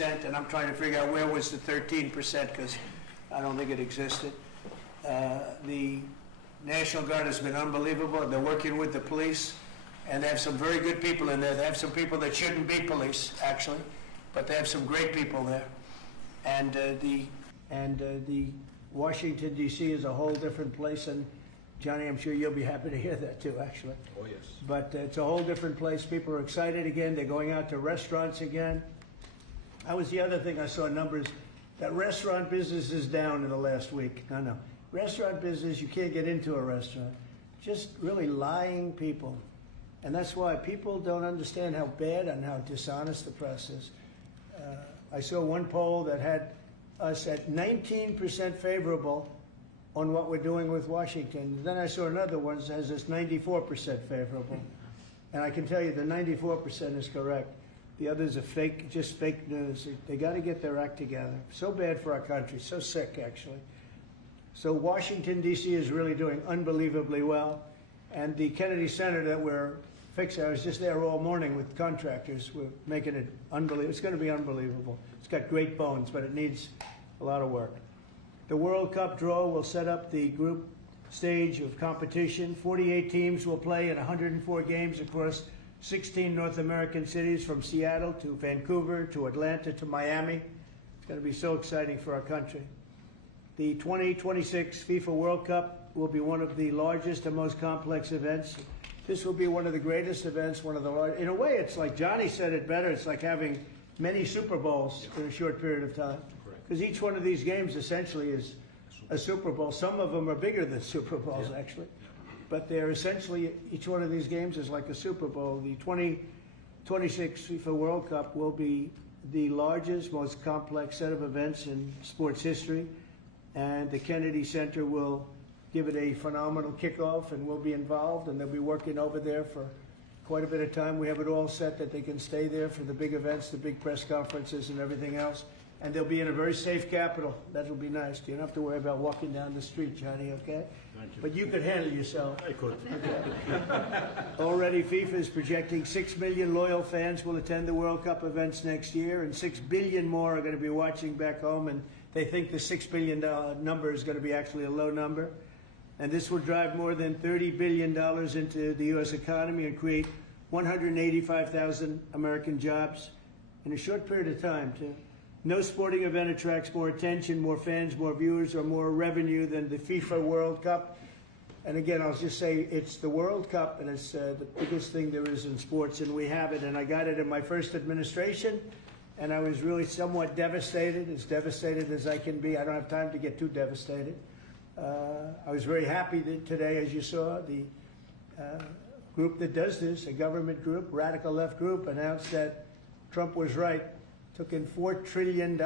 and I'm trying to figure out where was the 13% because I don't think it existed. The National Guard has been unbelievable. They're working with the police, and they have some very good people in there. They have some people that shouldn't be police, actually, but they have some great people there. And the Washington, D.C. is a whole different place, and Johnny, I'm sure you'll be happy to hear that too, actually. Oh, yes. But it's a whole different place. People are excited again. They're going out to restaurants again. That was the other thing I saw numbers, that restaurant business is down in the last week. No. Restaurant business, you can't get into a restaurant. Just really lying people. And that's why people don't understand how bad and how dishonest the press is. I saw one poll that had us at 19% favorable on what we're doing with Washington. Then I saw another one that has us 94% favorable. And I can tell you the 94% is correct. The others are fake, just fake news. They got to get their act together. So bad for our country, so sick actually. So Washington, D.C. is really doing unbelievably well. And the Kennedy Center that we're fixing, I was just there all morning with contractors. We're making it unbelievable. It's going to be unbelievable. It's got great bones, but it needs a lot of work. The World Cup draw will set up the group stage of competition. 48 teams will play in 104 games across 16 North American cities, from Seattle to Vancouver to Atlanta to Miami. It's going to be so exciting for our country. The 2026 FIFA World Cup will be one of the largest and most complex events. This will be one of the greatest events, one of the largest. In a way, it's like Johnny said it better. It's like having many Super Bowls in a short period of time. Because each one of these games essentially is a Super Bowl. Some of them are bigger than Super Bowls, actually. But they're essentially, each one of these games is like a Super Bowl. The 2026 FIFA World Cup will be the largest, most complex set of events in sports history. And the Kennedy Center will give it a phenomenal kickoff, and we'll be involved, and they'll be working over there for quite a bit of time. We have it all set that they can stay there for the big events, the big press conferences and everything else. And they'll be in a very safe capital. That'll be nice. You don't have to worry about walking down the street, Johnny, okay? Thank you. But you could handle yourself. I could. Okay. Already FIFA is projecting 6 million loyal fans will attend the World Cup events next year, and 6 billion more are going to be watching back home, and they think the $6 billion number is going to be actually a low number. And this will drive more than $30 billion into the U.S. economy and create 185,000 American jobs in a short period of time, too. No sporting event attracts more attention, more fans, more viewers, or more revenue than the FIFA World Cup. And again, I'll just say it's the World Cup, and it's the biggest thing there is in sports, and we have it. And I got it in my first administration, and I was really somewhat devastated, as devastated as I can be. I don't have time to get too devastated. I was very happy that today, as you saw, the group that does this, a government group, radical left group, announced that Trump was right. Took in $4 trillion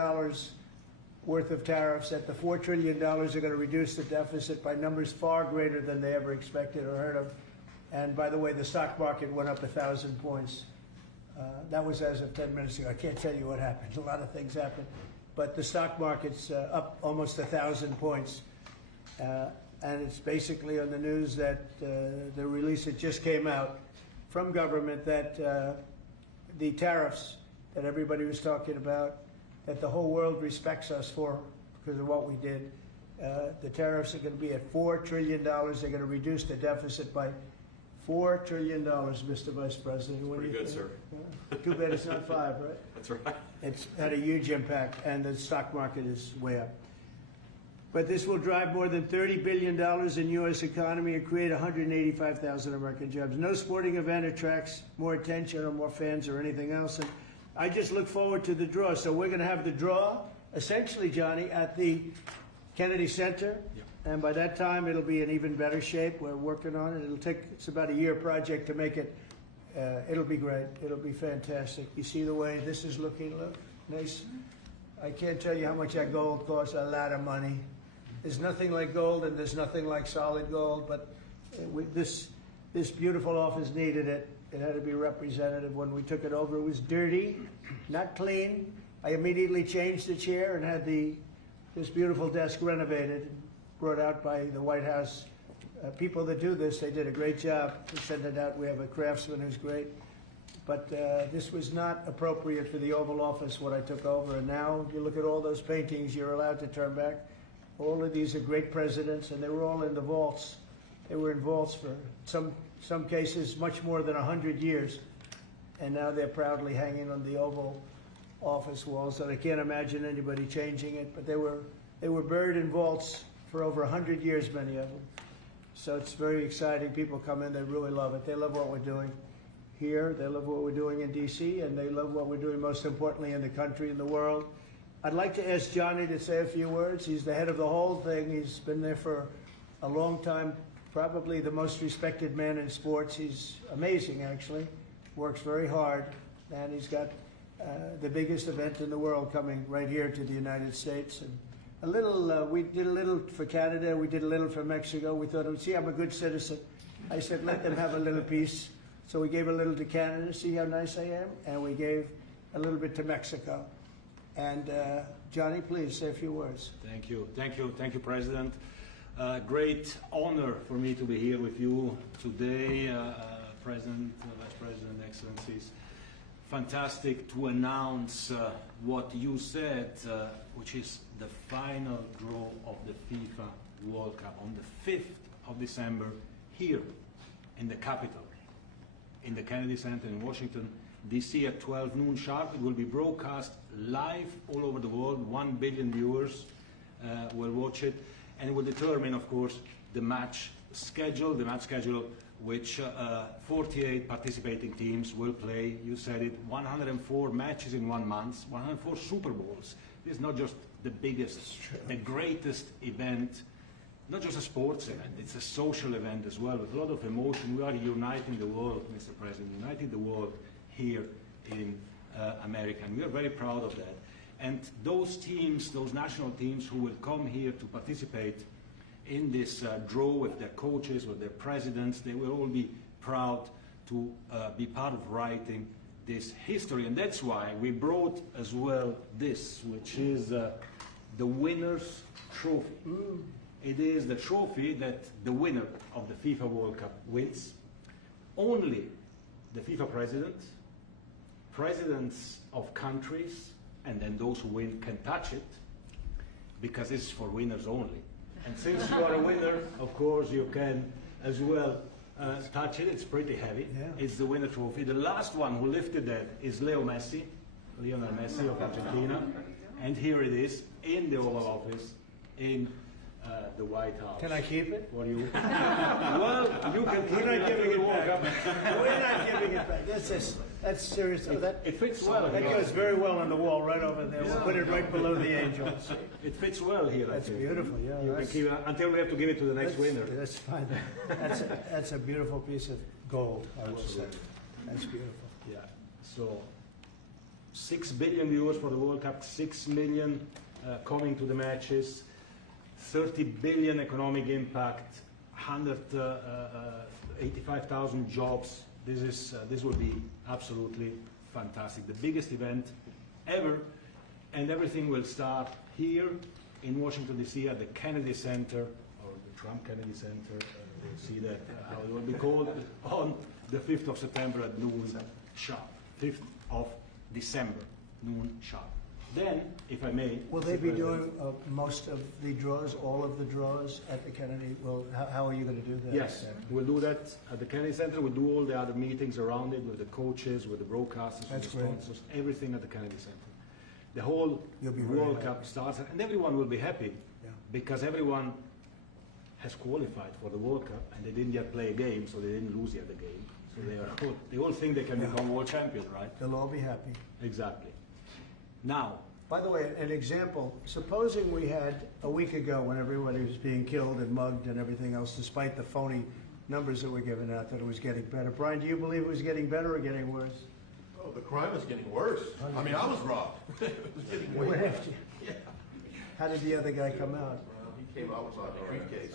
worth of tariffs, that the $4 trillion are going to reduce the deficit by numbers far greater than they ever expected or heard of. And by the way, the stock market went up 1,000 points. That was as of 10 minutes ago. I can't tell you what happened. A lot of things happened. But the stock market's up almost 1,000 points. And it's basically on the news that the release that just came out from government that the tariffs that everybody was talking about, that the whole world respects us for because of what we did. The tariffs are going to be at $4 trillion. They're going to reduce the deficit by $4 trillion, Mr. Vice President. Pretty good, sir. Too bad it's not 5, right? That's right. It's had a huge impact, and the stock market is way up. But this will drive more than $30 billion in U.S. economy and create 185,000 American jobs. No sporting event attracts more attention or more fans or anything else. And I just look forward to the draw. So we're going to have the draw, essentially, Johnny, at the Kennedy Center. Yep. And by that time, it'll be in even better shape. We're working on it. It's about a year project to make it. It'll be great. It'll be fantastic. You see the way this is looking? Look, nice. I can't tell you how much that gold costs, a lot of money. There's nothing like gold, and there's nothing like solid gold, but this beautiful office needed it. It had to be representative. When we took it over, it was dirty, not clean. I immediately changed the chair and had this beautiful desk renovated, brought out by the White House. People that do this, they did a great job to send it out. We have a craftsman who's great. But this was not appropriate for the Oval Office, what I took over. And now, if you look at all those paintings you're allowed to turn back. All of these are great presidents, and they were all in the vaults. They were in vaults for some cases much more than 100 years. And now they're proudly hanging on the Oval Office walls. And I can't imagine anybody changing it. But they were buried in vaults for over 100 years, many of them. So it's very exciting. People come in, they really love it. They love what we're doing here. They love what we're doing in D.C., and they love what we're doing, most importantly, in the country and the world. I'd like to ask Johnny to say a few words. He's the head of the whole thing. He's been there for a long time, probably the most respected man in sports. He's amazing, actually. Works very hard, and he's got the biggest event in the world coming right here to the United States. And a little, we did a little for Canada, we did a little for Mexico. We thought, see, I'm a good citizen. I said, let them have a little piece. So we gave a little to Canada, see how nice I am? And we gave a little bit to Mexico. And Johnny, please say a few words. Thank you, President. Great honor for me to be here with you today, President, Vice President, Excellencies. Fantastic to announce what you said, which is the final draw of the FIFA World Cup on the 5th of December here in the capital, in the Kennedy Center in Washington, D.C. at 12 noon sharp. It will be broadcast live all over the world. 1 billion viewers will watch it, and it will determine, of course, the match schedule, which 48 participating teams will play. You said it, 104 matches in 1 month, 104 Super Bowls. This is not just the biggest, the greatest event, not just a sports event, it's a social event as well, with a lot of emotion. We are uniting the world, Mr. President, uniting the world here in America, and we are very proud of that. And those teams, those national teams who will come here to participate in this draw with their coaches, with their presidents, they will all be proud to be part of writing this history. And that's why we brought as well this, which is the winner's trophy. It is the trophy that the winner of the FIFA World Cup wins. Only the FIFA president, presidents of countries, and then those who win can touch it, because it's for winners only. And since you are a winner, of course, you can as well touch it. It's pretty heavy. Yeah. It's the winner trophy. The last one who lifted that is Lionel Messi of Argentina. And here it is in the Oval Office in the White House. Can I keep it? For you. Well, you can keep it. We're not giving it back. We're not giving it back. That's serious. It fits well. That goes very well on the wall right over there. We'll put it right below the angels. It fits well here. That's beautiful. Yeah. You can keep it until we have to give it to the next winner. That's fine. That's a beautiful piece of gold, I will say. That's beautiful. Yeah. So 6 billion viewers for the World Cup, 6 million coming to the matches, 30 billion economic impact, 185,000 jobs. This will be absolutely fantastic. The biggest event ever, and everything will start here in Washington, D.C. at the Kennedy Center, or the Trump Kennedy Center. We'll see that, how it will be called, on the 5th of September at noon sharp. 5th of December, noon sharp. Then, if I may... Will they be doing most of the draws, all of the draws at the Kennedy? Well, how are you going to do that? Yes, we'll do that at the Kennedy Center. We'll do all the other meetings around it with the coaches, with the broadcasters, with the sponsors, everything at the Kennedy Center. The whole World Cup starts, and everyone will be happy because everyone has qualified for the World Cup, and they didn't yet play a game, so they didn't lose yet the game. So they all think they can become world champion, right? They'll all be happy. Exactly. Now, by the way, an example, supposing we had a week ago when everybody was being killed and mugged and everything else, despite the phony numbers that were given out, that it was getting better. Brian, do you believe it was getting better or getting worse? Oh, the crime was getting worse. I mean, I was robbed. It was getting way worse. Yeah. How did the other guy come out? He came out with a briefcase.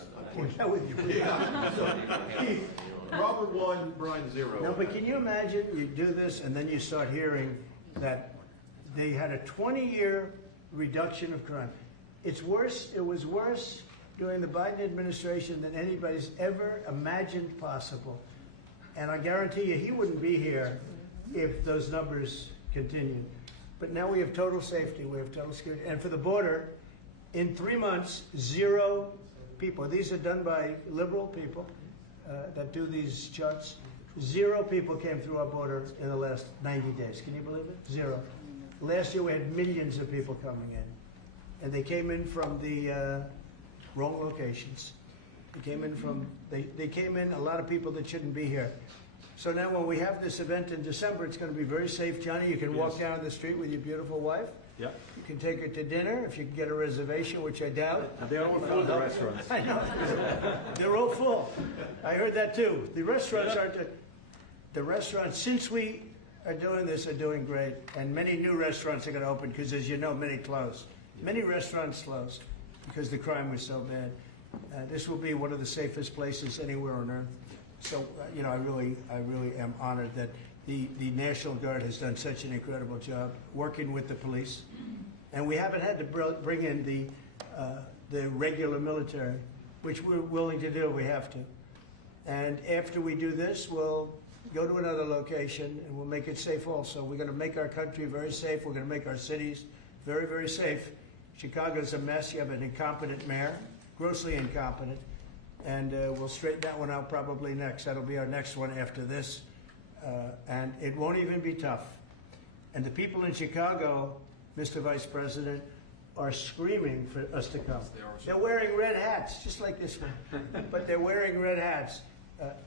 Robert 1, Brian 0. No, but can you imagine you do this and then you start hearing that they had a 20-year reduction of crime. It's worse. It was worse during the Biden administration than anybody's ever imagined possible. And I guarantee you, he wouldn't be here if those numbers continue. But now we have total safety, we have total security. And for the border, in 3 months, 0 people. These are done by liberal people that do these charts. 0 people came through our border in the last 90 days. Can you believe it? 0. Last year we had millions of people coming in. And they came in from the wrong locations. They came in a lot of people that shouldn't be here. So now when we have this event in December, it's going to be very safe. Johnny, you can walk down the street with your beautiful wife. Yeah. You can take her to dinner if you can get a reservation, which I doubt. They're all full, the restaurants. I know. They're all full. I heard that too. The restaurants aren't. The restaurants, since we are doing this, are doing great. And many new restaurants are going to open because, as you know, many closed. Many restaurants closed because the crime was so bad. This will be one of the safest places anywhere on earth. So, you know, I really am honored that the National Guard has done such an incredible job working with the police. And we haven't had to bring in the regular military, which we're willing to do. We have to. And after we do this, we'll go to another location and we'll make it safe also. We're going to make our country very safe. We're going to make our cities very, very safe. Chicago's a mess. You have an incompetent mayor, grossly incompetent. And we'll straighten that one out probably next. That'll be our next one after this. And it won't even be tough. And the people in Chicago, Mr. Vice President, are screaming for us to come. They're wearing red hats, just like this one. But they're wearing red hats.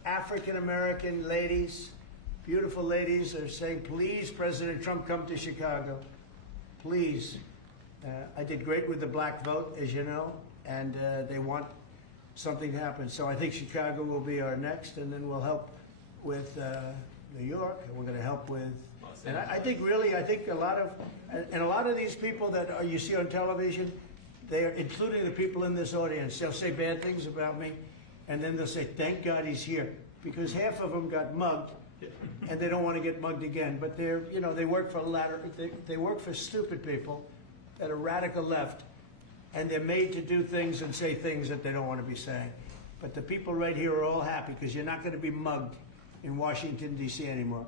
African-American ladies, beautiful ladies, are saying, please, President Trump, come to Chicago. Please. I did great with the black vote, as you know, and they want something to happen. So I think Chicago will be our next, and then we'll help with New York, and we're going to help with, and I think a lot of these people that you see on television, they are, including the people in this audience, they'll say bad things about me, and then they'll say, thank God he's here, because half of them got mugged, and they don't want to get mugged again. But they're, you know, they work for they work for stupid people that are radical left, and they're made to do things and say things that they don't want to be saying. But the people right here are all happy because you're not going to be mugged in Washington, D.C. anymore.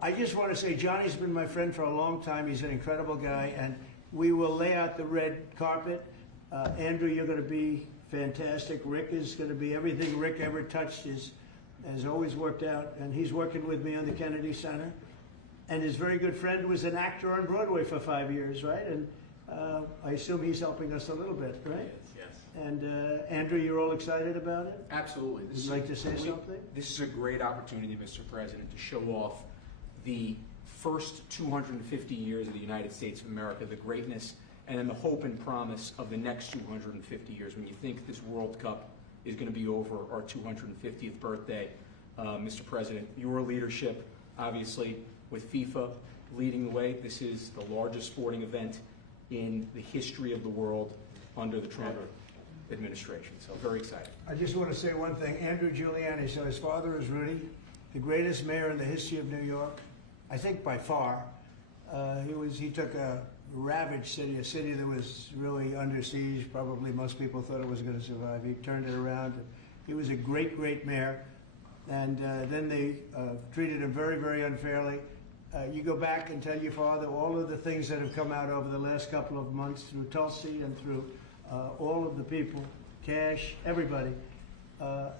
I just want to say Johnny's been my friend for a long time. He's an incredible guy, and we will lay out the red carpet. Andrew, you're going to be fantastic. Rick is going to be everything Rick ever touched has always worked out, and he's working with me on the Kennedy Center. And his very good friend was an actor on Broadway for 5 years, right? And I assume he's helping us a little bit, right? Yes. And Andrew, you're all excited about it? Absolutely. Would you like to say something? This is a great opportunity, Mr. President, to show off the first 250 years of the United States of America, the greatness, and then the hope and promise of the next 250 years. When you think this World Cup is going to be over our 250th birthday, Mr. President, your leadership, obviously, with FIFA leading the way, this is the largest sporting event in the history of the world under the Trump administration. So very excited. I just want to say one thing. Andrew Giuliani, so his father is Rudy, the greatest mayor in the history of New York, I think by far. He took a ravaged city, a city that was really under siege. Probably most people thought it was going to survive. He turned it around. He was a great, great mayor. And then they treated him very, very unfairly. You go back and tell your father all of the things that have come out over the last couple of months through Tulsi and through all of the people, Cash, everybody.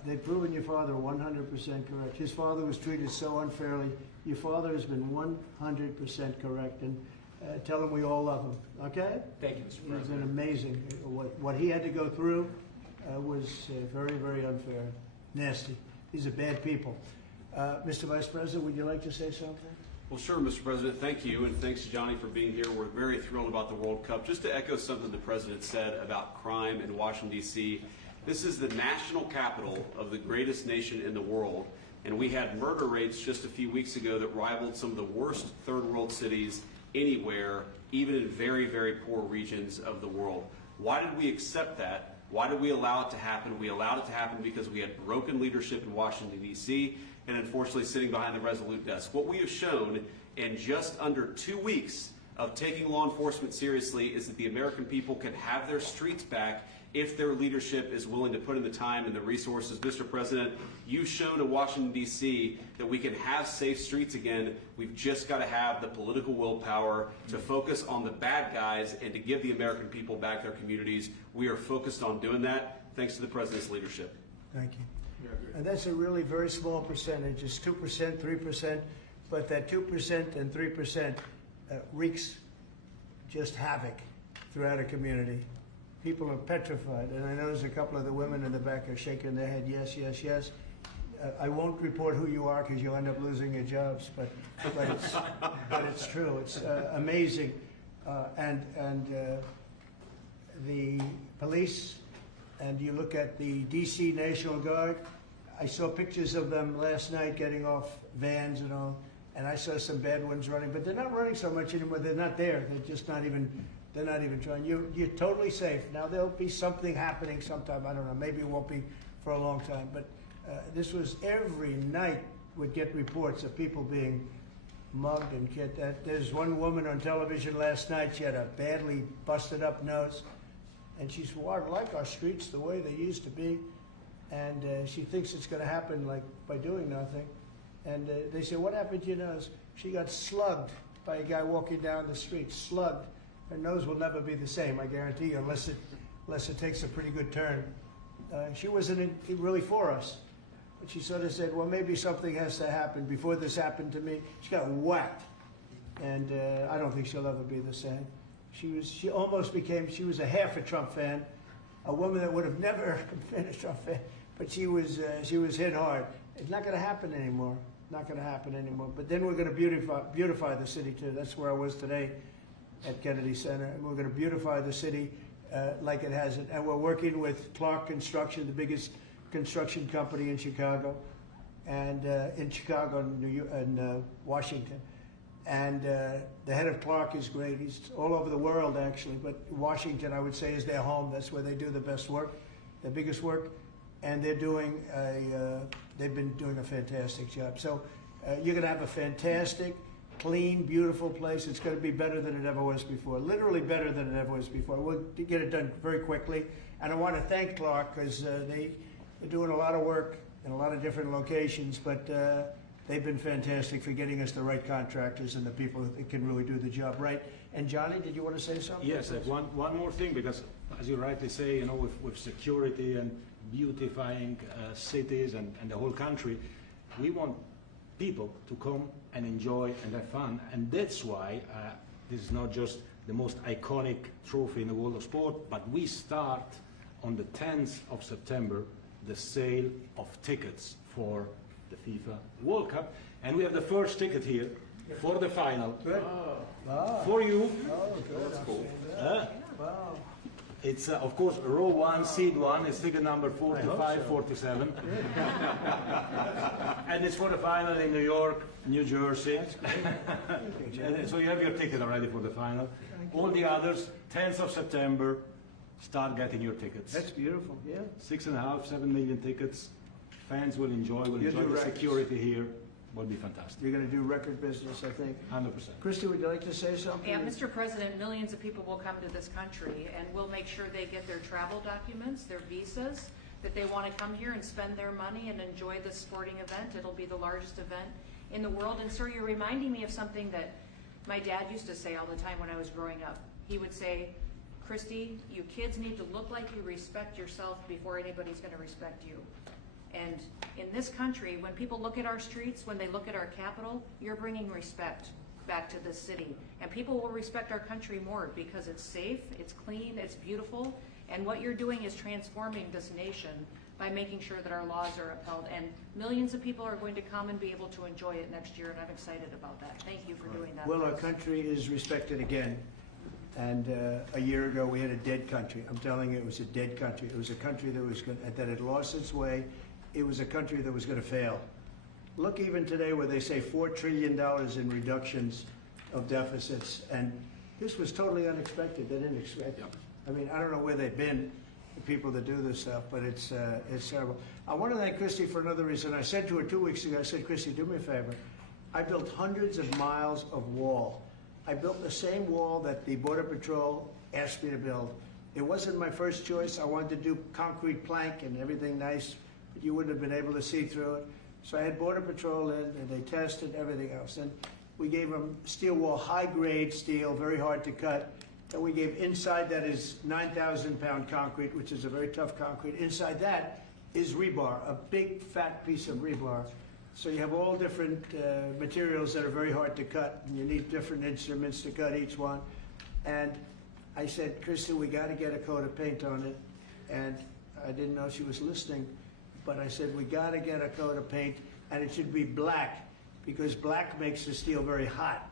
They've proven your father 100% correct. His father was treated so unfairly. Your father has been 100% correct. And tell him we all love him, okay? Thank you, Mr. President. It's been amazing. What he had to go through was very, very unfair, nasty. These are bad people. Mr. Vice President, would you like to say something? Well, sure, Mr. President. Thank you, and thanks to Johnny for being here. We're very thrilled about the World Cup. Just to echo something the President said about crime in Washington, D.C., this is the national capital of the greatest nation in the world, and we had murder rates just a few weeks ago that rivaled some of the worst third world cities anywhere, even in very, very poor regions of the world. Why did we accept that? Why did we allow it to happen? We allowed it to happen because we had broken leadership in Washington, D.C., and unfortunately sitting behind the Resolute desk. What we have shown in just under 2 weeks of taking law enforcement seriously is that the American people can have their streets back if their leadership is willing to put in the time and the resources. Mr. President, you've shown to Washington, D.C. that we can have safe streets again. We've just got to have the political willpower to focus on the bad guys and to give the American people back their communities. We are focused on doing that thanks to the President's leadership. Thank you. And that's a really very small percentage. It's 2%, 3%, but that 2% and 3% wreaks just havoc throughout a community. People are petrified, and I notice a couple of the women in the back are shaking their head, yes, yes, yes. I won't report who you are because you'll end up losing your jobs, but it's true. It's amazing. And the police, and you look at the D.C. National Guard, I saw pictures of them last night getting off vans and all, and I saw some bad ones running, but they're not running so much anymore. They're not there. They're just not even, they're not even trying. You're totally safe. Now, there'll be something happening sometime. I don't know. Maybe it won't be for a long time, but this was every night would get reports of people being mugged and killed. There's one woman on television last night. She had a badly busted up nose, and she said, well, I like our streets the way they used to be. And she thinks it's going to happen like by doing nothing. And they said, what happened to your nose? She got slugged by a guy walking down the street, slugged. Her nose will never be the same, I guarantee you, unless it takes a pretty good turn. She wasn't really for us. But she sort of said, well, maybe something has to happen. Before this happened to me, she got whacked. And I don't think she'll ever be the same. She almost became, she was a half a Trump fan, a woman that would have never been a Trump fan, but she was hit hard. It's not going to happen anymore. Not going to happen anymore. But then we're going to beautify the city too. That's where I was today at Kennedy Center, and we're going to beautify the city like it hasn't. And we're working with Clark Construction, the biggest construction company in Chicago, and in Washington. And the head of Clark is great. He's all over the world, actually, but Washington, I would say, is their home. That's where they do the best work, the biggest work, and they've been doing a fantastic job. So you're going to have a fantastic, clean, beautiful place. It's going to be better than it ever was before, literally better than it ever was before. We'll get it done very quickly. And I want to thank Clark because they're doing a lot of work in a lot of different locations, but they've been fantastic for getting us the right contractors and the people that can really do the job right. And Johnny, did you want to say something? Yes, one more thing, because as you rightly say, with security and beautifying cities and the whole country, we want people to come and enjoy and have fun. And that's why this is not just the most iconic trophy in the world of sport, but we start on the 10th of September the sale of tickets for the FIFA World Cup, and we have the first ticket here for the final. Good. Wow. For you. Oh, good. That's cool. Wow. It's of course row 1, seat 1. It's ticket number 45, so. 47, and it's for the final in New York, New Jersey. And so you have your ticket already for the final. All the others, 10th of September, start getting your tickets. That's beautiful. Yeah. 6.5, 7 million tickets. Fans will enjoy. You'll The do records. security here. Will be fantastic. You're going to do record business, I think. 100%. Christy, would you like to say something? Yeah, Mr. President, millions of people will come to this country, and we'll make sure they get their travel documents, their visas, that they want to come here and spend their money and enjoy this sporting event. It'll be the largest event in the world. And sir, you're reminding me of something that my dad used to say all the time when I was growing up. He would say, Christy, you kids need to look like you respect yourself before anybody's going to respect you. And in this country, when people look at our streets, when they look at our capital, you're bringing respect back to this city. And people will respect our country more because it's safe, it's clean, it's beautiful. And what you're doing is transforming this nation by making sure that our laws are upheld. And millions of people are going to come and be able to enjoy it next year, and I'm excited about that. Thank you for doing that. Well, for our us. country is respected again. And a year ago, we had a dead country. I'm telling you, it was a dead country. It was a country that had lost its way. It was a country that was going to fail. Look, even today, where they say $4 trillion in reductions of deficits, and this was totally unexpected. They didn't expect it. I mean, I don't know where they've been, the people that do this stuff, but it's terrible. I want to thank Christy for another reason. I said to her 2 weeks ago, I said, Christy, do me a favor. I built hundreds of miles of wall I built the same wall that the Border Patrol asked me to build. It wasn't my first choice. I wanted to do concrete plank and everything nice, but you wouldn't have been able to see through it. So I had Border Patrol in, and they tested everything else. And we gave them steel wall, high-grade steel, very hard to cut. And we gave inside that is 9,000-pound concrete, which is a very tough concrete. Inside that is rebar, a big, fat piece of rebar. So you have all different materials that are very hard to cut, and you need different instruments to cut each one. And I said, Kristen, we got to get a coat of paint on it. And I didn't know she was listening, but I said, we got to get a coat of paint, and it should be black, because black makes the steel very hot.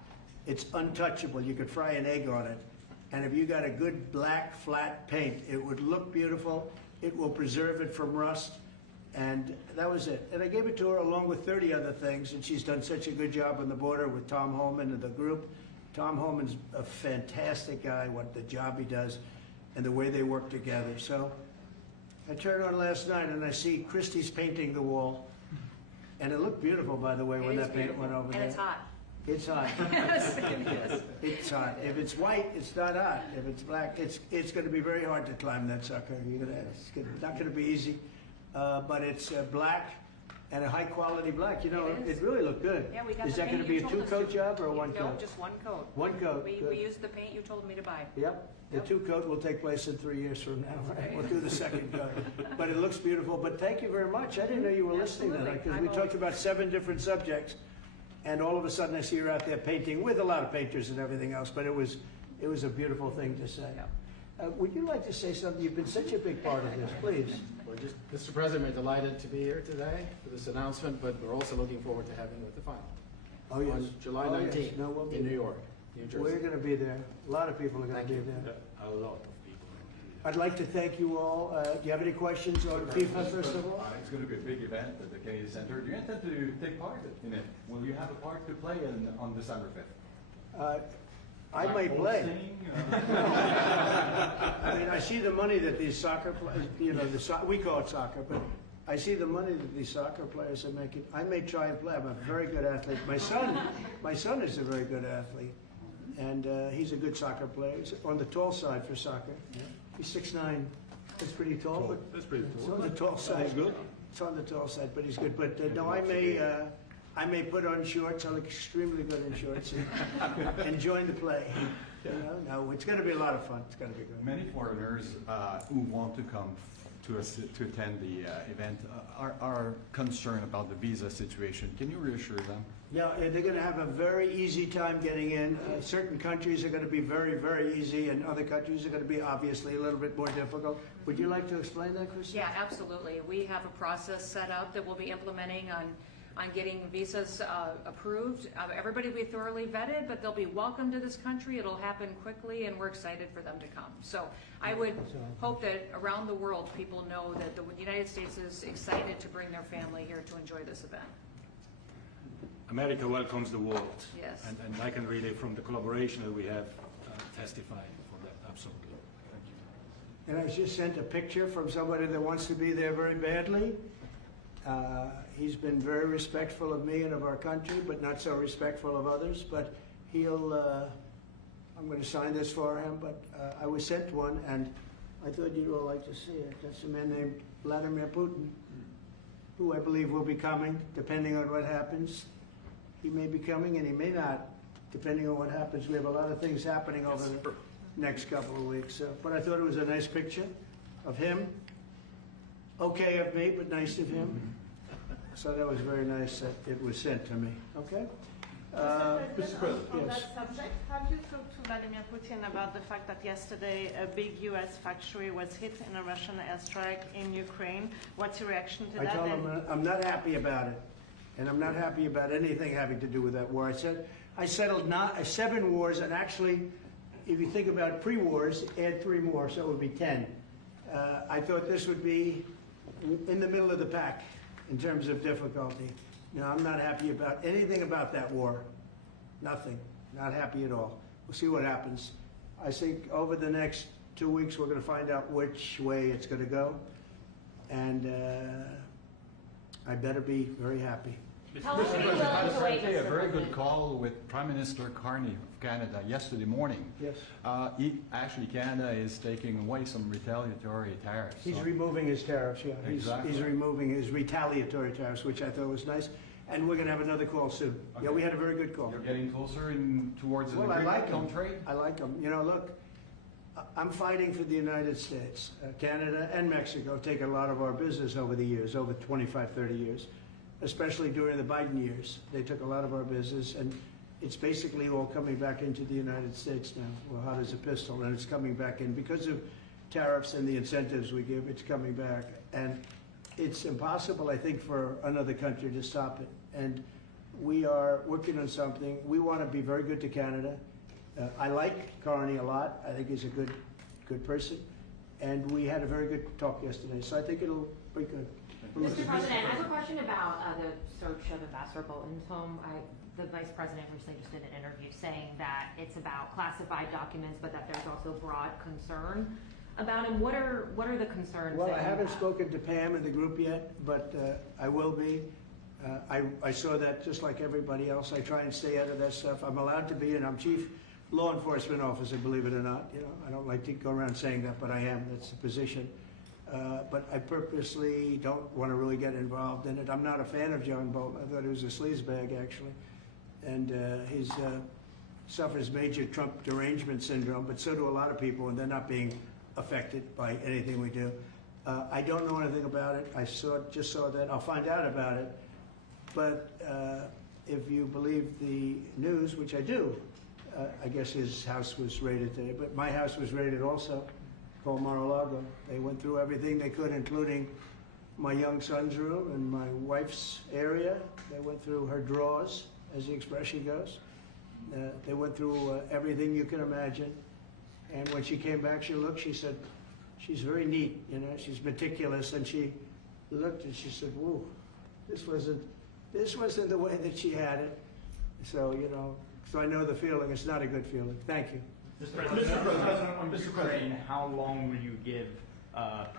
It's untouchable. You could fry an egg on it. And if you got a good black, flat paint, it would look beautiful. It will preserve it from rust. And that was it. And I gave it to her along with 30 other things, and she's done such a good job on the border with Tom Holman and the group. Tom Holman's a fantastic guy, what the job he does, and the way they work together. So I turned on last night, and I see Christie's painting the wall. And it looked beautiful, by the way, when that paint went over there. And it's hot. It's hot. Yes, yes. It's hot. If it's white, it's not hot. If it's black, it's going to be very hard to climb that sucker. It's not going to be easy. But it's black and a high quality black. You know, it really looked good. Yeah, we got Is the that going paint to be you a told us two-coat to. job or a one-coat? No, just one coat. One coat. We Good. used the paint you told me to buy. Yep. The Yep. two-coat will take place in 3 years from now. Right? We'll do the second coat. But it looks beautiful. But thank you very much. I didn't know you were listening to that, Absolutely. because we talked about 7 different subjects, and all of a sudden I see her out there painting with a lot of painters and everything else. But it was a beautiful thing to say. Yep. Would you like to say something? You've been such a big part of this. Please. We're just, Mr. President, we're delighted to be here today for this announcement, but we're also looking forward to having you at the final. Oh, yes. On July Oh, yes. 19th No, we'll be in New there. York, New Jersey. We're going to be there. A lot of people are going to Thank be you. there. A lot of people. I'd like to thank you all. Do you have any questions on FIFA, first of all? It's going to be a big event at the Kennedy Center. Do you intend to take part in it? Will you have a part to play on December 5th? I Like might play. hosting, I mean, I see the money that these soccer players, we call it soccer, but I see the money that these soccer players are making. I may try and play. I'm a very good athlete. My son is a very good athlete, and he's a good soccer player. He's on the tall side for soccer. He's 6'9". That's pretty tall, but That's pretty it's cool. on the tall side. Sounds good. It's on the tall side, but he's good. But no, I may put on shorts. I look extremely good in shorts and join the play. You know, no, it's going to be a lot of fun. It's going to be good. Many foreigners who want to come to attend the event are concerned about the visa situation. Can you reassure them? Yeah, they're going to have a very easy time getting in. Certain countries are going to be very, very easy, and other countries are going to be obviously a little bit more difficult. Would you like to explain that, Chris? Yeah, absolutely. We have a process set up that we'll be implementing on getting visas approved. Everybody will be thoroughly vetted, but they'll be welcome to this country. It'll happen quickly, and we're excited for them to come. So I would hope that around the world, people know that the United States is excited to bring their family here to enjoy this event. America welcomes the world. Yes. And I can really, from the collaboration that we have, testify for that. Absolutely. Thank you. And I just sent a picture from somebody that wants to be there very badly. He's been very respectful of me and of our country, but not so respectful of others. But I'm going to sign this for him, but I was sent one, and I thought you'd all like to see it. That's a man named Vladimir Putin, who I believe will be coming, depending on what happens. He may be coming, and he may not, depending on what happens. We have a lot of things happening over the next couple of weeks. But I thought it was a nice picture of him. Okay of me, but nice of him. So that was very nice that it was sent to me. Okay? Mr. President. On Yes. that subject, have you talked to Vladimir Putin about the fact that yesterday a big U.S. factory was hit in a Russian airstrike in Ukraine? What's your reaction to I that? told him I'm not happy about it. And I'm not happy about anything having to do with that war. I settled 7 wars, and actually, if you think about pre-wars, add 3 more, so it would be 10. I thought this would be in the middle of the pack in terms of difficulty. No, I'm not happy about anything about that war. Nothing. Not happy at all. We'll see what happens. I think over the next 2 weeks, we're going to find out which way it's going to go. And I better be very happy. Mr. President, I had a very good call with Prime Minister Carney of Canada yesterday morning. Yes. Actually, Canada is taking away some retaliatory tariffs. He's So- removing his tariffs, yeah. Exactly. He's removing his retaliatory tariffs, which I thought was nice. And we're going to have another call soon. Yeah, Okay. we had a very good call. You're getting closer towards an Well, I agreement like them. on trade? I like them. You know, look, I'm fighting for the United States. Canada and Mexico have taken a lot of our business over the years, over 25, 30 years, especially during the Biden years. They took a lot of our business, and it's basically all coming back into the United States now. Well, hot as a pistol, and it's coming back in. Because of tariffs and the incentives we give, it's coming back. And it's impossible, I think, for another country to stop it. And we are working on something. We want to be very good to Canada. I like Carney a lot. I think he's a good person. And we had a very good talk yesterday. So I think it'll be good. Mr. President, I have a question about the search of Ambassador Bolton's home. The Vice President recently just did an interview saying that it's about classified documents, but that there's also broad concern about him. What are the concerns? Well, that I you haven't have? spoken to Pam in the group yet, but I will be. I saw that just like everybody else. I try and stay out of that stuff. I'm allowed to be, and I'm chief law enforcement officer, believe it or not. You know, I don't like to go around saying that, but I am. That's the position. But I purposely don't want to really get involved in it. I'm not a fan of John Bolton. I thought he was a sleazebag, actually. And he suffers major Trump derangement syndrome, but so do a lot of people, and they're not being affected by anything we do. I don't know anything about it. I just saw that. I'll find out about it. But if you believe the news, which I do, I guess his house was raided today. But my house was raided also, called Mar-a-Lago. They went through everything they could, including my young son's room and my wife's area. They went through her drawers, as the expression goes. They went through everything you can imagine. And when she came back, she looked, she said, she's very neat, you know, she's meticulous. And she looked and she said, whoa, this wasn't the way that she had it. So, you know, so I know the feeling. It's not a good feeling. Thank you. Mr. President, on Ukraine, how long will you give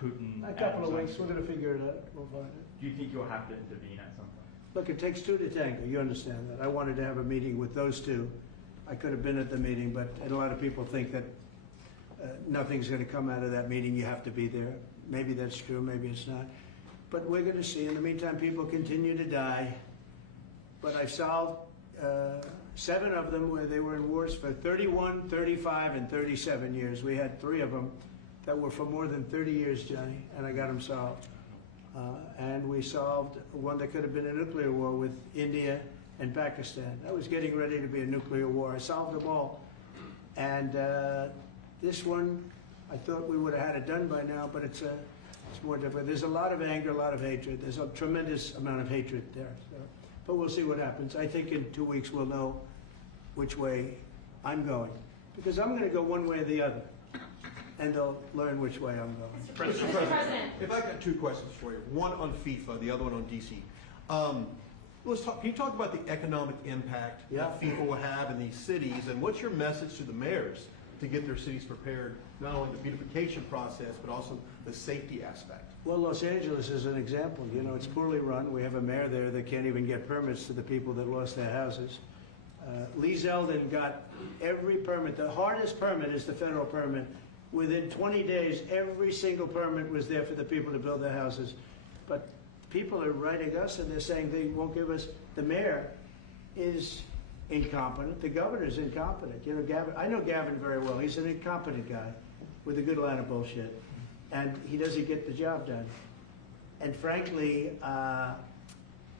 Putin? A couple of and weeks, we're going to figure it out. We'll find it. Do you think you'll have to intervene at some point? Look, it takes two to tango. You understand that. I wanted to have a meeting with those two. I could have been at the meeting, but a lot of people think that nothing's going to come out of that meeting. You have to be there. Maybe that's true, maybe it's not. But we're going to see. In the meantime, people continue to die. But I've solved 7 of them where they were in wars for 31, 35, and 37 years. We had 3 of them that were for more than 30 years, Johnny, and I got them solved. And we solved one that could have been a nuclear war with India and Pakistan. That was getting ready to be a nuclear war. I solved them all. And this one, I thought we would have had it done by now, but it's more difficult. There's a lot of anger, a lot of hatred. There's a tremendous amount of hatred there. So, but we'll see what happens. I think in 2 weeks we'll know which way I'm going. Because I'm going to go one way or the other. And they'll learn which way I'm going. Mr. President, if I got 2 questions for you, one on FIFA, the other one on DC. Let's talk. Can you talk about the economic impact that FIFA will have in these cities, and what's your message to the mayors to get their cities prepared, not only the beautification process, but also the safety aspect? Well, Los Angeles is an example. You know, it's poorly run. We have a mayor there that can't even get permits to the people that lost their houses. Lee Zeldin got every permit. The hardest permit is the federal permit. Within 20 days, every single permit was there for the people to build their houses. But people are writing us and they're saying they won't give us. The mayor is incompetent. The governor's incompetent. You know, Gavin, I know Gavin very well. He's an incompetent guy with a good line of bullshit. And he doesn't get the job done. And frankly,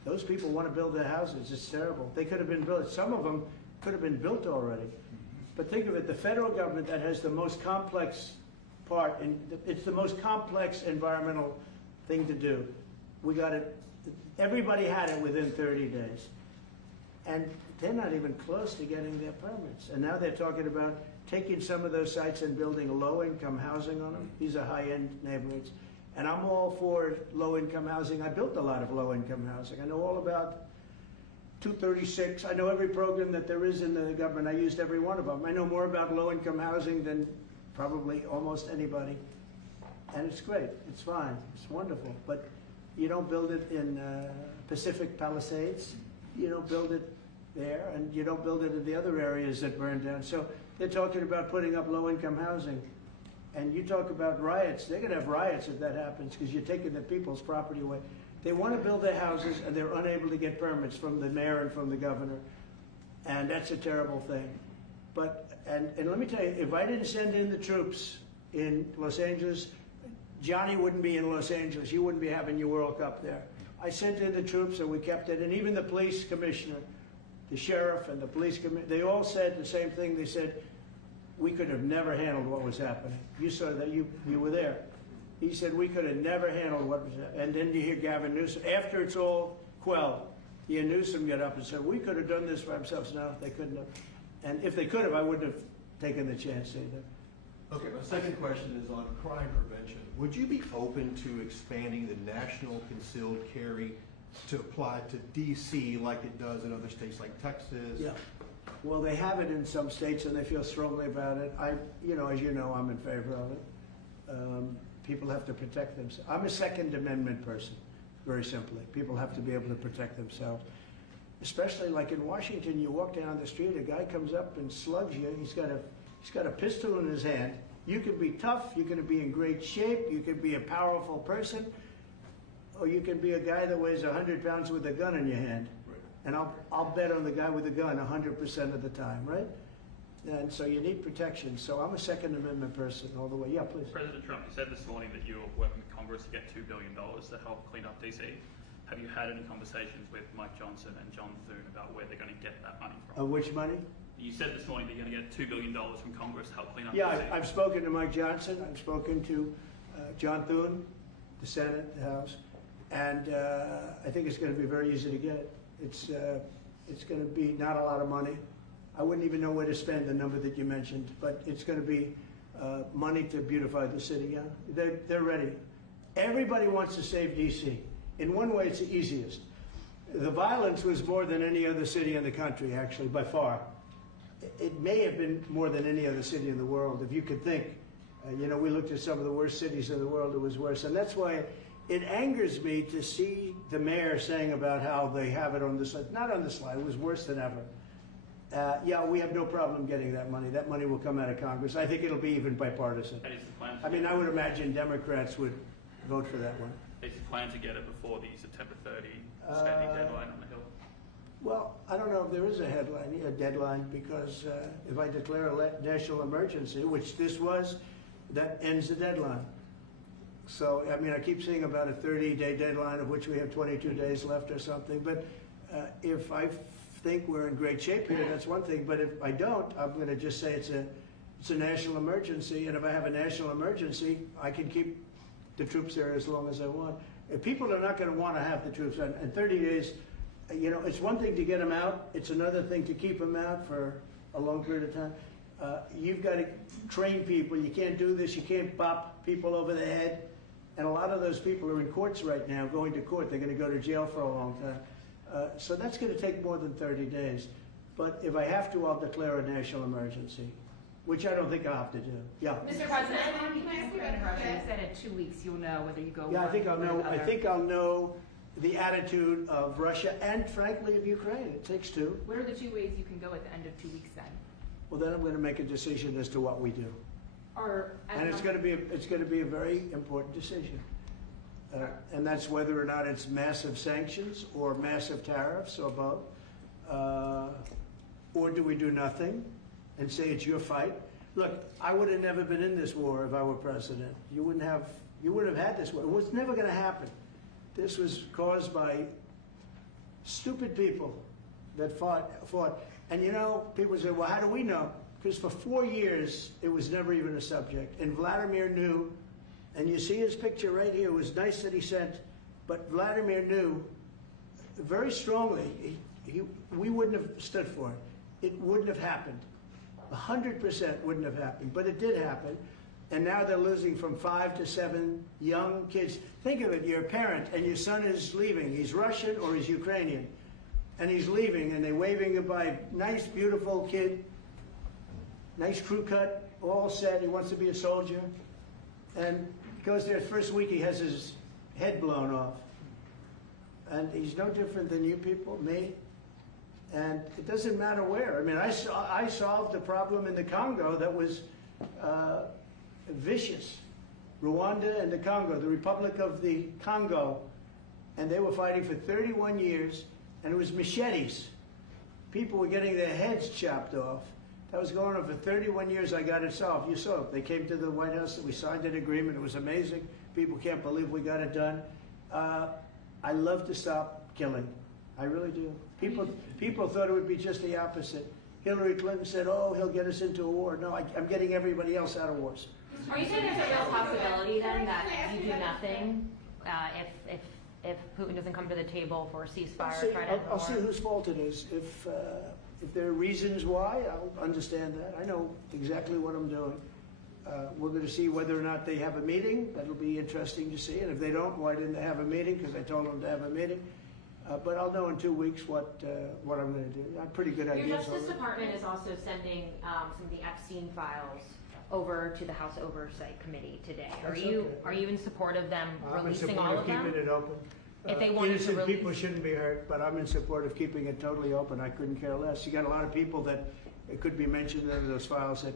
those people want to build their houses. It's terrible. They could have been built. Some of them could have been built already. But think of it, the federal government that has the most complex part, and it's the most complex environmental thing to do. We got it, everybody had it within 30 days. And they're not even close to getting their permits. And now they're talking about taking some of those sites and building low-income housing on them. These are high-end neighborhoods. And I'm all for low-income housing. I built a lot of low-income housing. I know all about 236. I know every program that there is in the government. I used every one of them. I know more about low-income housing than probably almost anybody. And it's great. It's fine. It's wonderful. But you don't build it in Pacific Palisades. You don't build it there, and you don't build it in the other areas that burned down. So they're talking about putting up low-income housing. And you talk about riots, they're gonna have riots if that happens, because you're taking the people's property away. They wanna build their houses, and they're unable to get permits from the mayor and from the governor. And that's a terrible thing. But, and let me tell you, if I didn't send in the troops in Los Angeles, Johnny wouldn't be in Los Angeles. You wouldn't be having your World Cup there. I sent in the troops and we kept it, and even the police commissioner, the sheriff and the police commissioner, they all said the same thing. They said, we could have never handled what was happening. You saw that, you were there. He said, we could have never handled what was happening. And then you hear Gavin Newsom, after it's all quelled, you hear Newsom get up and said, we could have done this for ourselves. No, they couldn't have. And if they could have, I wouldn't have taken the chance either. Okay, my second question is on crime prevention. Would you be open to expanding the national concealed carry to apply to DC like it does in other states like Texas? Yeah. Well, they have it in some states and they feel strongly about it. As you know, I'm in favor of it. People have to protect themselves. I'm a Second Amendment person, very simply. People have to be able to protect themselves. Especially like in Washington, you walk down the street, a guy comes up and slugs you. He's got a pistol in his hand. You can be tough, you can be in great shape, you can be a powerful person, or you can be a guy that weighs 100 pounds with a gun in your hand. Right. And I'll bet on the guy with the gun 100% of the time, right? And so you need protection. So I'm a Second Amendment person all the way. Yeah, please. President Trump, you said this morning that you're working with Congress to get $2 billion to help clean up DC. Have you had any conversations with Mike Johnson and John Thune about where they're going to get that money from? Which money? You said this morning that you're going to get $2 billion from Congress to help clean up Yeah, DC. I've spoken to Mike Johnson. I've spoken to John Thune, the Senate, the House, and I think it's going to be very easy to get it. It's going to be not a lot of money. I wouldn't even know where to spend the number that you mentioned, but it's going to be money to beautify the city. Yeah, they're ready. Everybody wants to save DC. In one way, it's the easiest. The violence was more than any other city in the country, actually, by far. It may have been more than any other city in the world, if you could think. We looked at some of the worst cities in the world, it was worse. And that's why it angers me to see the mayor saying about how they have it on the slide. Not on the slide, it was worse than ever. Yeah, we have no problem getting that money. That money will come out of Congress. I think it'll be even bipartisan. And is the plan I mean, I would imagine Democrats would vote for that one. is the plan to get it before the September 30 spending deadline on the Hill? Well, I don't know if there is a deadline, because if I declare a national emergency, which this was, that ends the deadline. So, I mean, I keep seeing about a 30-day deadline, of which we have 22 days left or something. But if I think we're in great shape here, that's one thing. But if I don't, I'm going to just say it's a national emergency. And if I have a national emergency, I can keep the troops there as long as I want. If people are not going to want to have the troops, and 30 days, it's one thing to get them out. It's another thing to keep them out for a long period of time. You've got to train people. You can't do this. You can't bop people over the head. And a lot of those people are in courts right now, going to court. They're going to go to jail for a long time. So that's going to take more than 30 days. But if I have to, I'll declare a national emergency, which I don't think I'll have to do. Yeah. Mr. President, you said in 2 weeks you'll know whether you go. Yeah, I think I'll know. another. I think I'll know the attitude of Russia and, frankly, of Ukraine. It takes two. What are the 2 ways you can go at the end of 2 weeks then? Well, then I'm going to make a decision as to what we do. And it's going to be a very important decision. And that's whether or not it's massive sanctions or massive tariffs or both. Or do we do nothing and say it's your fight? Look, I would have never been in this war if I were president. You wouldn't have had this war. It was never going to happen. This was caused by stupid people that fought. And people say, well, how do we know? Because for 4 years, it was never even a subject. And Vladimir knew, and you see his picture right here. It was nice that he sent, but Vladimir knew very strongly we wouldn't have stood for it. It wouldn't have happened. 100% wouldn't have happened, but it did happen. And now they're losing from 5 to 7 young kids. Think of it, you're a parent and your son is leaving. He's Russian or he's Ukrainian. And he's leaving and they're waving goodbye. Nice, beautiful kid. Nice crew cut, all set. He wants to be a soldier. And goes there, first week he has his head blown off. And he's no different than you people, me. And it doesn't matter where. I mean, I solved a problem in the Congo that was vicious. Rwanda and the Congo, the Republic of the Congo, and they were fighting for 31 years, and it was machetes. People were getting their heads chopped off. That was going on for 31 years. I got it solved. You saw it. They came to the White House, and we signed an agreement. It was amazing. People can't believe we got it done. I love to stop killing. I really do. People thought it would be just the opposite. Hillary Clinton said, "Oh, he'll get us into a war." No, I'm getting everybody else out of wars. Are you saying there's a real possibility then that you do nothing if Putin doesn't come to the table for a ceasefire? I'll see whose fault it is. If there are reasons why, I'll understand that. I know exactly what I'm doing. We're going to see whether or not they have a meeting. That'll be interesting to see. And if they don't, why didn't they have a meeting? Because I told them to have a meeting. But I'll know in 2 weeks what I'm going to do. I have pretty good ideas. Your Justice Department is also sending some of the Epstein files over to the House Oversight Committee today. Are you in support of them releasing all of them? I'm in support of keeping it open. If they wanted to Innocent release, people shouldn't be hurt, but I'm in support of keeping it totally open. I couldn't care less. You got a lot of people that it could be mentioned in those files that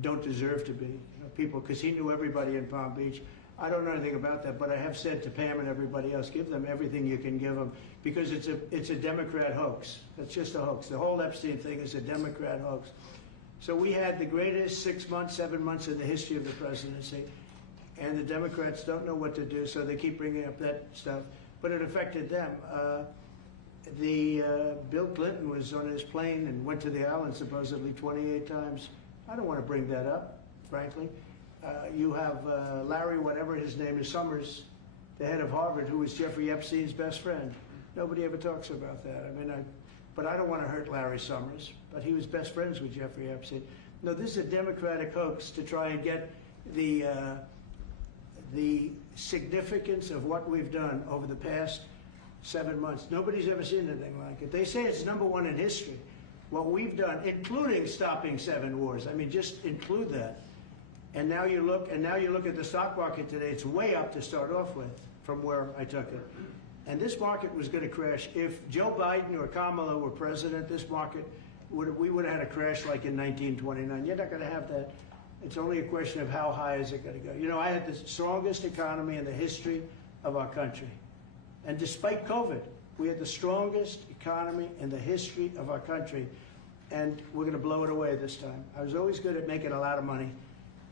don't deserve to be. People, because he knew everybody in Palm Beach. I don't know anything about that, but I have said to Pam and everybody else, give them everything you can give them, because it's a Democrat hoax. It's just a hoax. The whole Epstein thing is a Democrat hoax. So we had the greatest 6 months, 7 months in the history of the presidency, and the Democrats don't know what to do, so they keep bringing up that stuff. But it affected them. Bill Clinton was on his plane and went to the island supposedly 28 times. I don't want to bring that up, frankly. You have Larry, whatever his name is, Summers, the head of Harvard, who was Jeffrey Epstein's best friend. Nobody ever talks about that. I mean, but I don't want to hurt Larry Summers, but he was best friends with Jeffrey Epstein. No, this is a Democratic hoax to try and get the significance of what we've done over the past 7 months. Nobody's ever seen anything like it. They say it's #1 in history. What we've done, including stopping 7 wars. I mean, just include that. And now you look at the stock market today. It's way up to start off with from where I took it. And this market was going to crash. If Joe Biden or Kamala were president, this market we would have had a crash like in 1929. You're not going to have that. It's only a question of how high is it going to go. You know, I had the strongest economy in the history of our country. And despite COVID, we had the strongest economy in the history of our country. And we're going to blow it away this time. I was always good at making a lot of money.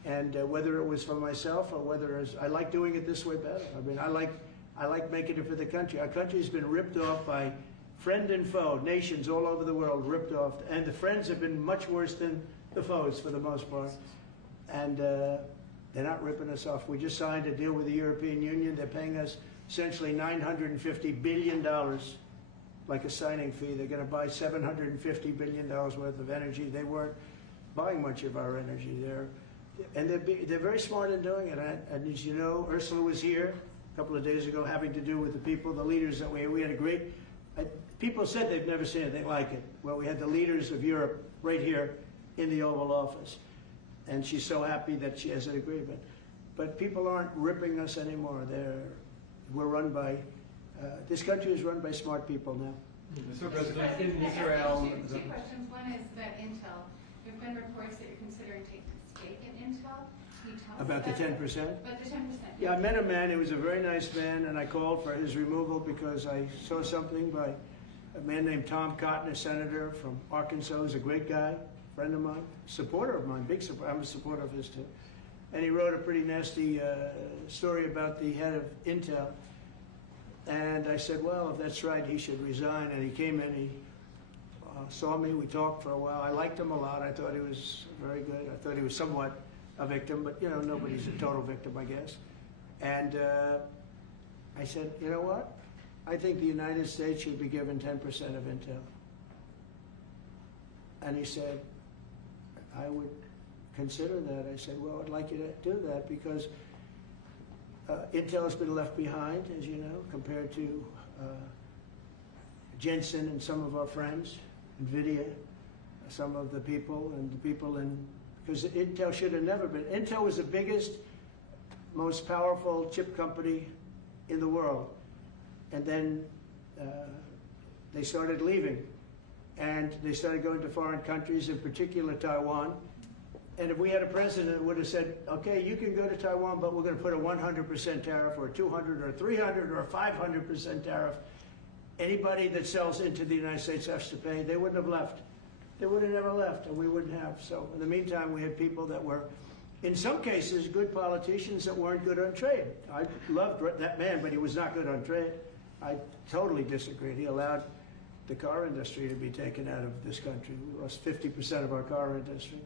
And whether it was for myself or whether it was, I like doing it this way better. I mean, I like making it for the country. Our country's been ripped off by friend and foe, nations all over the world ripped off. And the friends have been much worse than the foes for the most part. And they're not ripping us off. We just signed a deal with the European Union. They're paying us essentially $950 billion, like a signing fee. They're going to buy $750 billion worth of energy. They weren't buying much of our energy there. And they're very smart in doing it. And as you know, Ursula was here a couple of days ago having to do with the people, the leaders that we had a great, people said they've never seen anything like it. Well, we had the leaders of Europe right here in the Oval Office. And she's so happy that she has an agreement. But people aren't ripping us anymore. We're run by, this country is run by smart people now. Mr. President, in Israel... Two questions. One is about Intel. There have been reports that you're considering taking a stake in Intel. Can you tell us About the 10%? About the 10%. Yeah, I met a man. He was a very nice man, and I called for his removal because I saw something by a man named Tom Cotton, a senator from Arkansas. He's a great guy, friend of mine, supporter of mine, big supporter. I'm a supporter of his too. And he wrote a pretty nasty story about the head of Intel. And I said, well, if that's right, he should resign. And he came in, he saw me, we talked for a while. I liked him a lot. I thought he was very good. I thought he was somewhat a victim, but you know, nobody's a total victim, I guess. And I said, you know what? I think the United States should be given 10% of Intel. And he said, I would consider that. I said, well, I'd like you to do that because Intel has been left behind, as you know, compared to Jensen and some of our friends, NVIDIA, some of the people and the people in, because Intel should have never been. Intel was the biggest, most powerful chip company in the world. And then they started leaving. and they started going to foreign countries, in particular Taiwan. And if we had a president that would have said, okay, you can go to Taiwan, but we're going to put a 100% tariff or 200 or 300 or 500% tariff, anybody that sells into the United States has to pay. They wouldn't have left. They would have never left, and we wouldn't have. So in the meantime, we had people that were, in some cases, good politicians that weren't good on trade. I loved that man, but he was not good on trade. I totally disagreed. He allowed the car industry to be taken out of this country. We lost 50% of our car industry.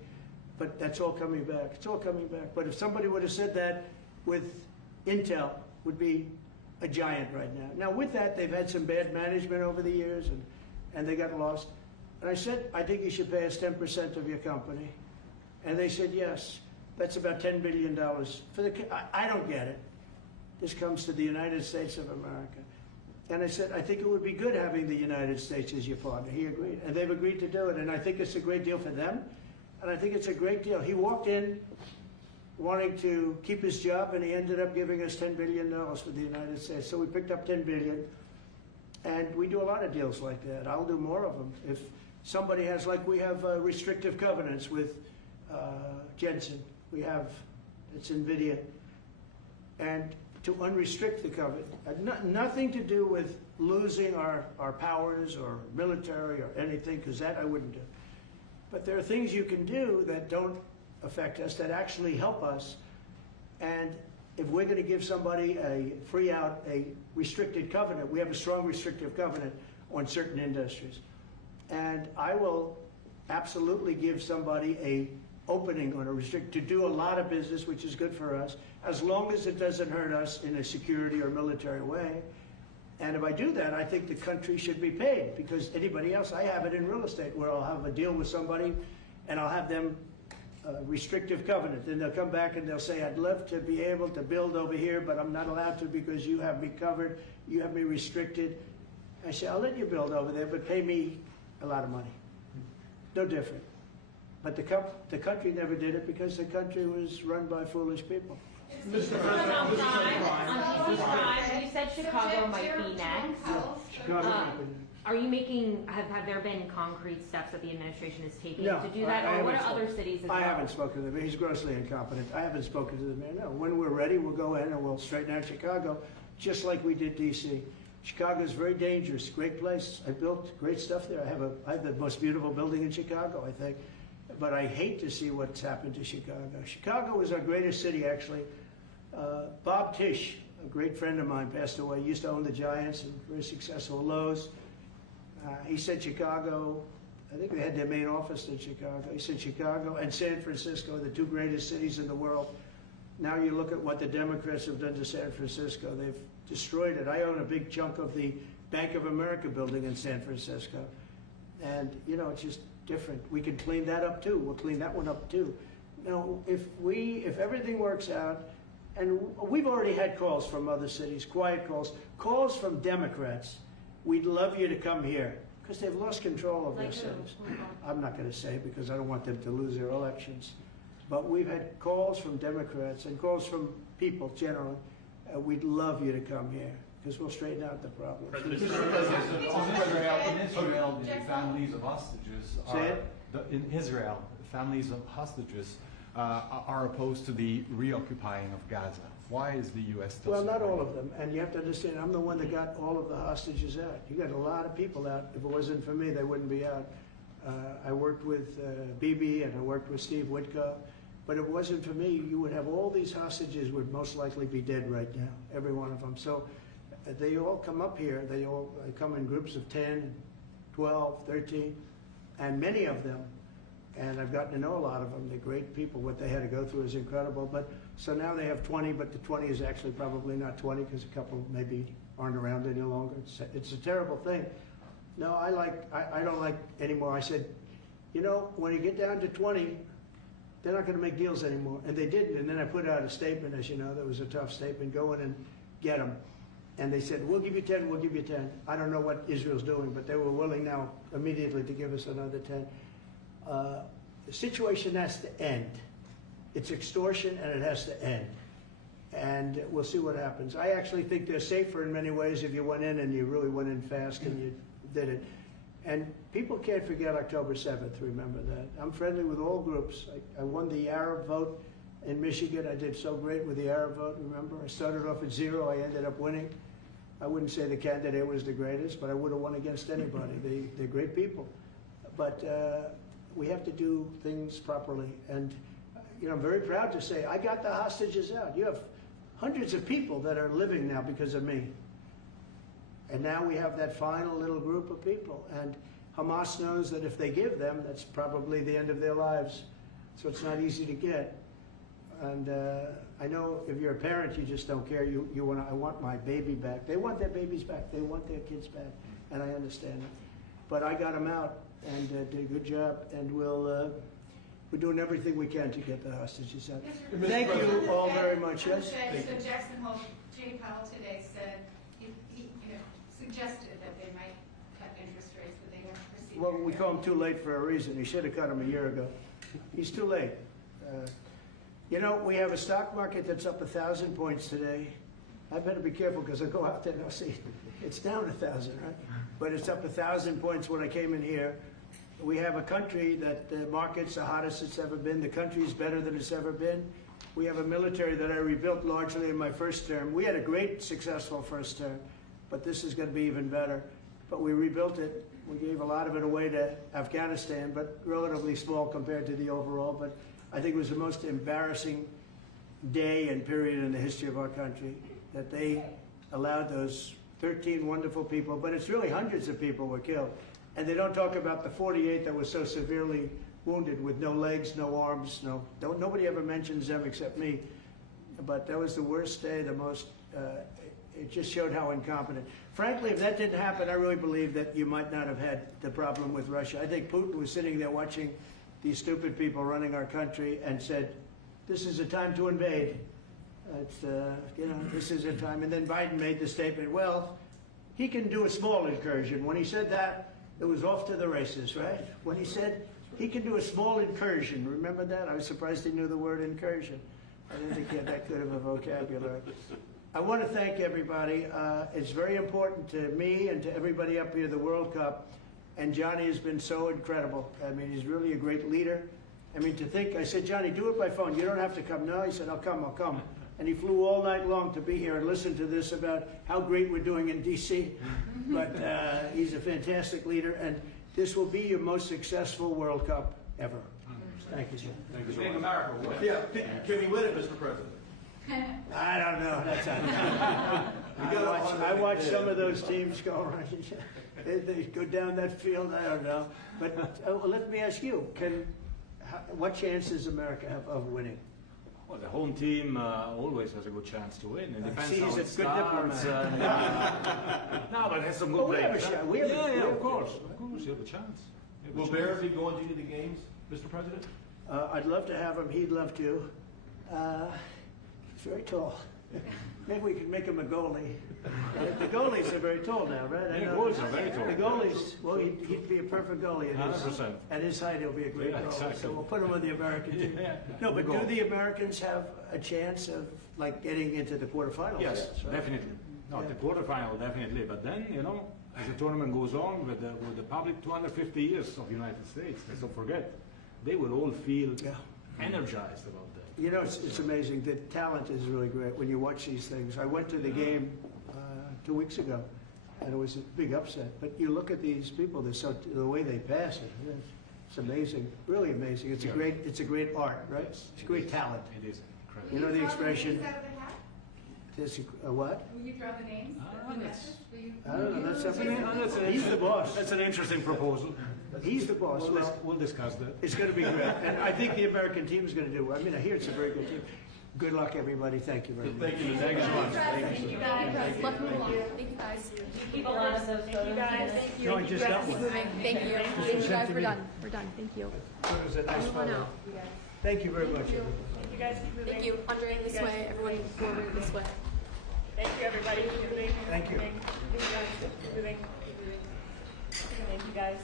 But that's all coming back. It's all coming back. But if somebody would have said that with Intel, would be a giant right now. Now with that, they've had some bad management over the years, and they got lost. And I said, I think you should pay us 10% of your company. And they said, yes. That's about $10 billion. I don't get it. This comes to the United States of America. And I said, I think it would be good having the United States as your partner. He agreed. And they've agreed to do it. And I think it's a great deal for them. And I think it's a great deal. He walked in wanting to keep his job, and he ended up giving us $10 billion for the United States. So we picked up $10 billion. And we do a lot of deals like that. I'll do more of them. If somebody has, like we have restrictive covenants with Jensen. We have, it's NVIDIA. And to unrestrict the covenant, nothing to do with losing our powers or military or anything, because that I wouldn't do. But there are things you can do that don't affect us, that actually help us. And if we're going to give somebody a free out, a restricted covenant, we have a strong restrictive covenant on certain industries. And I will absolutely give somebody a opening on a restrict to do a lot of business, which is good for us, as long as it doesn't hurt us in a security or military way. And if I do that, I think the country should be paid, because anybody else, I have it in real estate where I'll have a deal with somebody and I'll have them restrictive covenant. Then they'll come back and they'll say, I'd love to be able to build over here, but I'm not allowed to because you have me covered, you have me restricted. I say, I'll let you build over there, but pay me a lot of money. No different. But the country never did it because the country was run by foolish people. Mr. President, you said Chicago might be next. Are you making, have there been concrete steps that the administration is taking to do that? Or what are other cities as well? I haven't spoken to the mayor. He's grossly incompetent. I haven't spoken to the mayor. No. When we're ready, we'll go in and we'll straighten out Chicago, just like we did D.C. Chicago is very dangerous, great place. I built great stuff there. I have the most beautiful building in Chicago, I think. But I hate to see what's happened to Chicago. Chicago was our greatest city, actually. Bob Tisch, a great friend of mine, passed away. He used to own the Giants and very successful Lowe's. He said Chicago, I think they had their main office in Chicago. He said Chicago and San Francisco, the two greatest cities in the world. Now you look at what the Democrats have done to San Francisco. They've destroyed it. I own a big chunk of the Bank of America building in San Francisco. And, you know, it's just different. We can clean that up too. We'll clean that one up too. Now, if everything works out, and we've already had calls from other cities, quiet calls from Democrats, we'd love you to come here, because they've lost control of their cities. I'm not going to say because I don't want them to lose their elections. But we've had calls from Democrats and calls from people generally. We'd love you to come here, because we'll straighten out the problem. In Israel, the families of hostages in Israel, families of hostages are opposed to the reoccupying of Gaza. Why is the U.S. still Well, not supporting? all of them. And you have to understand, I'm the one that got all of the hostages out. You got a lot of people out. If it wasn't for me, they wouldn't be out. I worked with Bibi and I worked with Steve Witkoff. But if it wasn't for me, you would have all these hostages would most likely be dead right now, every one of them. So they all come up here. They all come in groups of 10, 12, 13, and many of them, and I've gotten to know a lot of them. They're great people. What they had to go through is incredible. But so now they have 20, but the 20 is actually probably not 20 because a couple maybe aren't around any longer. It's a terrible thing. No, I don't like anymore. I said, you know, when you get down to 20, they're not going to make deals anymore. And they didn't. And then I put out a statement, as you know, that was a tough statement. Go in and get them. And they said, we'll give you 10, we'll give you 10. I don't know what Israel's doing, but they were willing now immediately to give us another 10. The situation has to end. It's extortion and it has to end. And we'll see what happens. I actually think they're safer in many ways if you went in and you really went in fast and you did it. And people can't forget October 7th, remember that. I'm friendly with all groups. I won the Arab vote in Michigan. I did so great with the Arab vote, remember? I started off at 0, I ended up winning. I wouldn't say the candidate was the greatest, but I would have won against anybody. They're great people. But we have to do things properly. And you know, I'm very proud to say I got the hostages out. You have hundreds of people that are living now because of me. And now we have that final little group of people. And Hamas knows that if they give them, that's probably the end of their lives. So it's not easy to get. And I know if you're a parent, you just don't care. You want, I want my baby back. They want their babies back. They want their kids back. And I understand it. But I got them out and did a good job. And we're doing everything we can to get the hostages out. Thank you all very much. Yes? So Jackson Hole, Jay Powell today said, he suggested that they might cut interest rates, but they don't proceed. Well, we call him too late for a reason. He should have cut him a year ago. He's too late. You know, we have a stock market that's up 1,000 points today. I better be careful because I go out there and I'll see it's down 1,000, right? But it's up 1,000 points when I came in here. We have a country that the market's the hottest it's ever been. The country's better than it's ever been. We have a military that I rebuilt largely in my first term. We had a great, successful first term, but this is going to be even better. But we rebuilt it. We gave a lot of it away to Afghanistan, but relatively small compared to the overall. But I think it was the most embarrassing day and period in the history of our country that they allowed those 13 wonderful people, but it's really hundreds of people were killed. And they don't talk about the 48 that were so severely wounded with no legs, no arms, nobody ever mentions them except me. But that was the worst day, the most, it just showed how incompetent. Frankly, if that didn't happen, I really believe that you might not have had the problem with Russia. I think Putin was sitting there watching these stupid people running our country and said, this is a time to invade. It's, this is a time. And then Biden made the statement, well, he can do a small incursion. When he said that, it was off to the races, right? When he said he can do a small incursion, remember that? I was surprised he knew the word incursion. I didn't think he had that good of a vocabulary. I want to thank everybody. It's very important to me and to everybody up here, the World Cup. And Johnny has been so incredible. I mean, he's really a great leader. I mean, to think, I said, Johnny, do it by phone. You don't have to come. No, he said, I'll come. And he flew all night long to be here and listen to this about how great we're doing in D.C. But he's a fantastic leader, and this will be your most successful World Cup ever. Thank you, Jim. Thank you so much. America will win. Yeah, can we win it, Mr. President? I don't know. That's I watch some of those teams go around. They go down that field. I don't know. But let me ask you: what chance does America have of winning? Well, the home team always has a good chance to win. It depends how he's it a good diplomat. No, but it has some good we have a players. shot. Of course, you have a chance. Will Bear be going to any of the games, Mr. President? I'd love to have him. He'd love to. He's very tall. Maybe we could make him a goalie. The goalies are very tall now, right? Yeah, goalies are very tall. The goalies, well, he'd be a perfect goalie. 100%. At his height, he'll be a great goalie. Exactly. So we'll put him on the American team. No, but do the Americans have a chance of like getting into the quarterfinals? Yes, right? definitely. No, the quarterfinal definitely. But then, as the tournament goes on with the public 250 years of the United States, let's not forget, they will all feel energized about that. It's amazing. The talent is really great when you watch these things. I went to the game 2 weeks ago, and it was a big upset. But you look at these people; the way they pass it. It's amazing, really amazing. It's a great art, right? It's a great talent. It is incredible. You know the expression. This what? Will you draw the names? I don't know. That's something. He's the boss. That's an interesting proposal. He's the boss. We'll discuss that. It's going to be great. And I think the American team is going to do well. I mean, I hear it's a very good team. Good luck, everybody. Thank you very much. Thank you. Thank you so much. Thank you guys. Let's move along. Thank you guys. Keep a lot of those photos. Thank you guys. Thank you. No, I just got one. Thank you. Thank you guys. We're done. We're done. Thank you. It was a nice Everyone photo. out. Thank you very much. Thank you guys. Keep moving. Thank you. Andre, this way. Everyone forward this way. Thank you, everybody. Keep moving. Thank you. Keep moving. Thank you, guys.